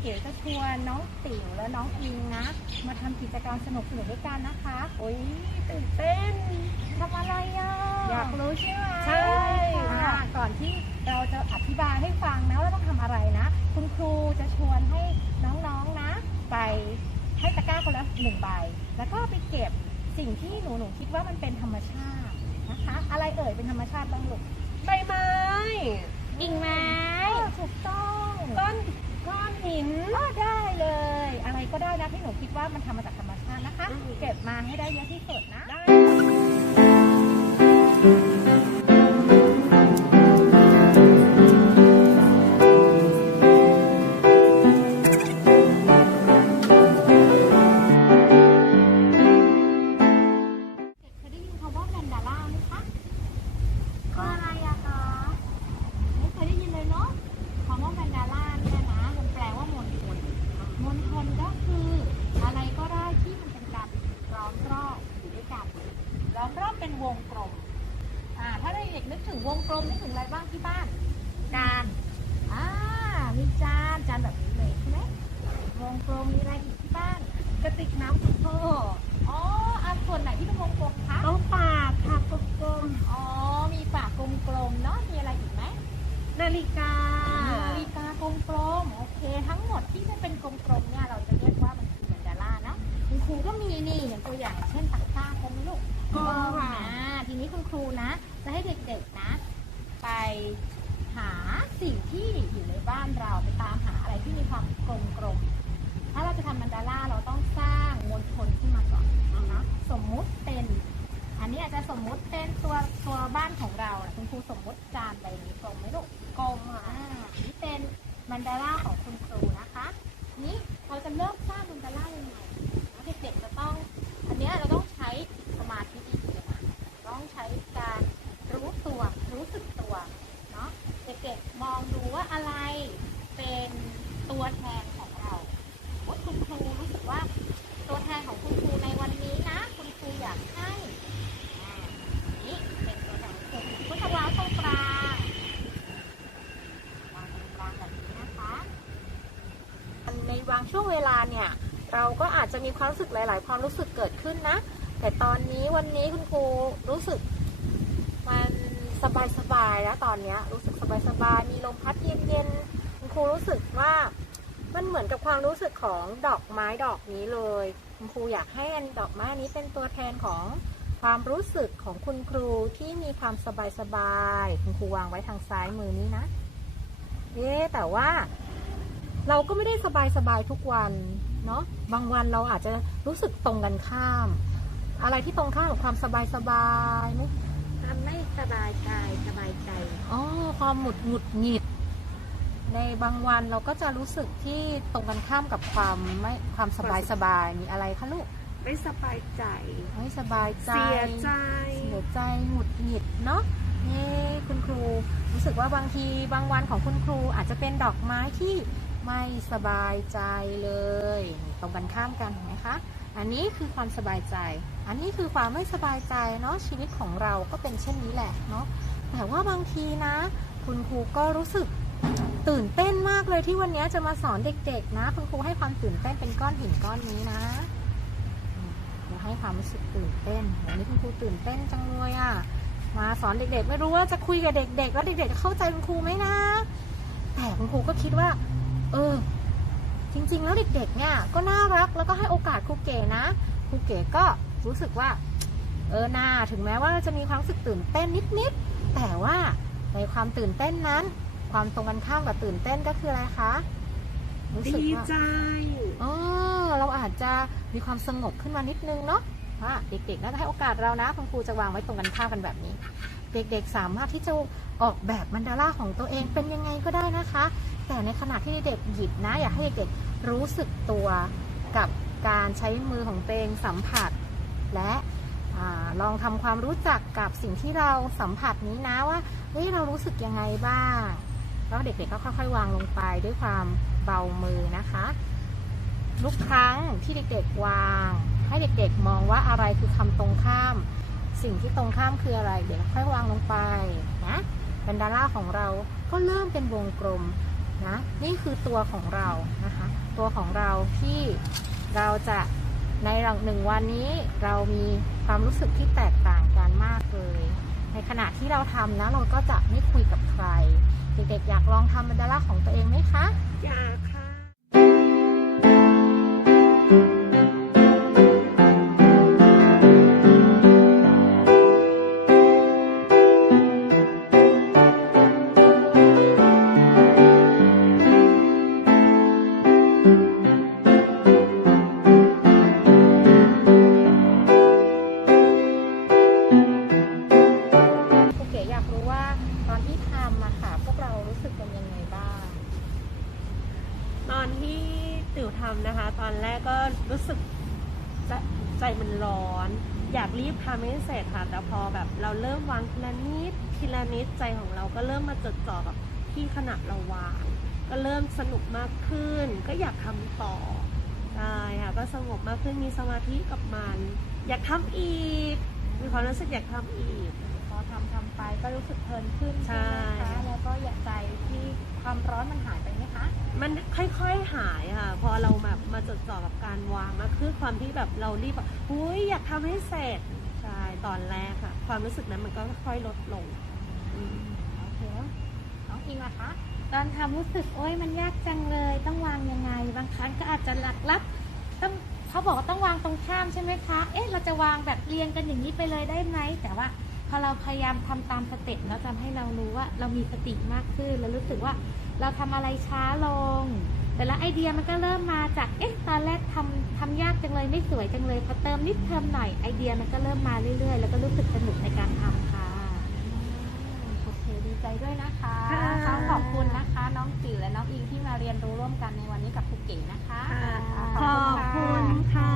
เก๋จะชวนน้องติ๋วและน้องอิงนะ มาทำกิจกรรมสนุกสนุกๆด้วยกันนะคะ โอ้ยตื่นเต้น ทำอะไรอะ อยากรู้ใช่ไหมใช่อะก่อนที่เราจะอธิบายให้ฟังนะว่าต้องทำอะไรนะ คุณครูจะชวนให้น้องๆนะ ไปให้ตะกร้าคนละหนึ่งใบ แล้วก็ไปเก็บสิ่งที่หนูหนูๆคิดว่ามันเป็นธรรมชาตินะคะ อะไรเอ่ยเป็นธรรมชาติบ้างลูก ใบไม้ กิ่งไม้ถูกต้อง ก้อนก้อนหิน ก็ได้เลย อะไรก็ได้นะที่หนูคิดว่ามันทำมาจากธรรมชาตินะคะ อืม เก็บมาให้ได้เยอะที่สุดนะ วงกลมอ่าถ้าเด็กนึกถึงวงกลมนึกถึงอะไรบ้างที่บ้าน จานอ่ามีจานจานแบบนี้เลยใช่ไหมวงกลมมีอะไรอีกที่บ้าน กระติกน้ำของพ่ออ๋ออันส่วนไหนที่เป็นวงกลม นี้คุณครูนะ จะให้เด็กๆนะ ไปหาสิ่งที่อยู่ในบ้านเราไปตามหาอะไรที่มีความกลมๆ ถ้าเราจะทำแมนดาร่าเราต้องสร้างมวลชนขึ้นมาก่อนนะคะสมมุติเป็น อันนี้อาจจะสมมุติเป็นตัวตัวบ้านของเราคุณครูสมมุติจานใบนี้กลมไหมลูกกลมค่ะอ่านี่เป็นมันดาร่าของคุณครูนะคะ นี้เราจะเริ่มสร้างมันดาร่ายังไงแล้วเด็กๆจะต้อง อันเนี้ยเราต้องใช้สมาธิดีๆนะต้องใช้การรู้ตัวรู้สึกตัวเนาะเด็กๆมองดูว่าอะไรเป็นตัวแทนของเราว่า ครูรู้สึกว่าตัวแทนของคุณครูในวันนี้นะ คุณครูอยากให้นี่เป็นตัวแทนของคุณครูคุณจะวาตรงกลางวางตรงกลางแบบนี้นะคะในบางช่วงเวลาเนี่ย เราก็อาจจะมีความรู้สึกหลาย ๆ ความรู้สึกเกิดขึ้นนะ แต่ตอนนี้วันนี้คุณครูรู้สึกมันสบายๆแล้วตอนนี้รู้สึกสบายๆมีลมพัดเย็นๆคุณครูรู้สึกว่า มันเหมือนกับความรู้สึกของดอกไม้ดอกนี้เลยคุณครูอยากให้อันดอกไม้นี้เป็นตัวแทนของความรู้สึกของคุณครูที่มีความสบายๆคุณครูวางไว้ทางซ้ายมือนี้นะเอ๊ะแต่ว่า เราก็ไม่ได้สบายสบายๆทุกวันเนาะบางวันเราอาจจะรู้สึกตรงกันข้าม อะไรที่ตรงข้ามกับความสบายสบายๆไหมทำไม่สบายกายสบายใจอ๋อความหมุดหงุดหงิด ในบางวันเราก็จะรู้สึกที่ตรงกันข้ามกับความไม่ความสบายสบายๆมีอะไรคะลูกไม่สบายใจ ไม่สบายใจ เสียใจ เสียใจหงุดหงิดเนาะนี่คุณครูรู้สึกว่าบางทีบางวันของคุณครูอาจจะเป็นดอกไม้ที่ไม่สบายใจเลย ตรงกันข้ามกันเห็นไหมคะ อันนี้คือความสบายใจ อันนี้คือความไม่สบายใจเนาะชีวิตของเราก็เป็นเช่นนี้แหละเนาะแต่ว่าบางทีนะ คุณครูก็รู้สึก ตื่นเต้นมากเลยที่วันนี้จะมาสอนเด็กๆนะ คุณครูให้ความตื่นเต้นเป็นก้อนหินก้อนนี้นะอืมครูให้ความรู้สึกตื่นเต้นวันนี้คุณครูตื่นเต้นจังเลยอะ่ะ มาสอนเด็กๆ ไม่รู้ว่าจะคุยกับเด็กๆ แล้วเด็กๆจะเข้าใจคุณครูไหมนะ แต่คุณครูก็คิดว่า เออ จริงๆ แล้วเด็กๆ เนี่ย ก็น่ารักแล้วก็ให้โอกาสครูเก๋นะ ครูเก๋ก็รู้สึกว่า เออนาถึงแม้ว่าจะมีความรู้สึกตื่นเต้นนิดๆ แต่ว่าในความตื่นเต้นนั้น ความตรงกันข้ามกับตื่นเต้นก็คืออะไรคะรู้สึกดีว่าใจ เออเราอาจจะมีความสงบขึ้นมานิดนึงเนาะว่าเด็กๆน่าจะให้โอกาสเรานะคุณครูจะวางไว้ตรงกันข้ามกันแบบนี้ เด็กๆสามารถที่จะออกแบบมันดาราของตัวเองเป็นยังไงก็ได้นะคะ แต่ในขณะที่เด็กหยิบนะ อยากให้เด็กๆรู้สึกตัวกับการใช้มือของตัวเองสัมผัส และอาลองทำความรู้จักกับสิ่งที่เราสัมผัสนี้นะว่าเฮ้ยเรารู้สึกยังไงบ้าง แล้วเด็กๆก็ค่อยๆ วางลงไปด้วยความเบามือนะคะทุกครั้งที่เด็กๆวาง ให้เด็กๆมองว่าอะไรคือคำตรงข้าม สิ่งที่ตรงข้ามคืออะไร เดี๋ยวค่อยวางลงไปนะแบนดาร่าของเราก็เริ่มเป็นวงกลมนะนี่คือตัวของเรานะคะตัวของเราที่เราจะในหลังหนึ่งวันนี้เรามีความรู้สึกที่แตกต่างกันมากเลย ในขณะที่เราทำนะเราก็จะไม่คุยกับใคร เด็กๆอยากลองทำมันดาราของตัวเองไหมคะ อยากค่ะ อนที่ติ๋วทำนะคะ ตอนแรกก็รู้สึกใจใจมันร้อน อยากรีบทำให้เสร็จค่ะ แต่พอแบบเราเริ่มวางทีละนิดทีละนิดใจของเราก็เริ่มมาจดจ่อกับที่ขนาดเราวาง ก็เริ่มสนุกมากขึ้น ก็อยากทำต่อใช่ค่ะก็สงบมากขึ้นมีสมาธิกับมัน อยากทำอีก มีความรู้สึกอยากทำอีกพอทำทำไปก็รู้สึกเพลินขึ้นใช่ใช่ไหมคะแล้วก็อยากใจที่ความร้อนมันหายไปไห มคะมันค่อยๆหายค่ะ พอเราแบบมาจดจ่อกับการวางแล้วคือความที่แบบเรารีบแบบหุ้ยอยากทำให้เสร็จใช่ตอนแรกค่ะ ความรู้สึกนั้นมันก็ค่อยๆลดลงอืมโอเคน้องอิงล่ะคะตอนทำรู้สึกโอ๊ยมันยากจังเลย ต้องวางยังไง บางครั้งก็อาจจะหลักลับต้องเขาบอกว่าต้องวางตรงข้ามใช่ไหมคะ เอ๊ะเราจะวางแบบเรียงกันอย่างนี้ไปเลยได้ไหมแต่ว่า พอเราพยายามทำตามสเต็ปแล้วทำให้เรารู้ว่าเรามีสติมากขึ้น แล้วรู้สึกว่าเราทำอะไรช้าลง แต่ละไอเดียมันก็เริ่มมาจาก เอ๊ะ ตอนแรกทำทำยากจังเลยไม่สวยจังเลยพอเติมนิดเติมหน่อยไอเดียมันก็เริ่มมาเรื่อยๆ แล้วก็รู้สึกสนุกในการทำค่ะโอเคดีใจด้วยนะคะค่ะขอบคุณนะคะ น้องจิ๋วและน้องอิงที่มาเรียนรู้ร่วมกันในวันนี้กับครูเก๋นะคะค่ะค่ะ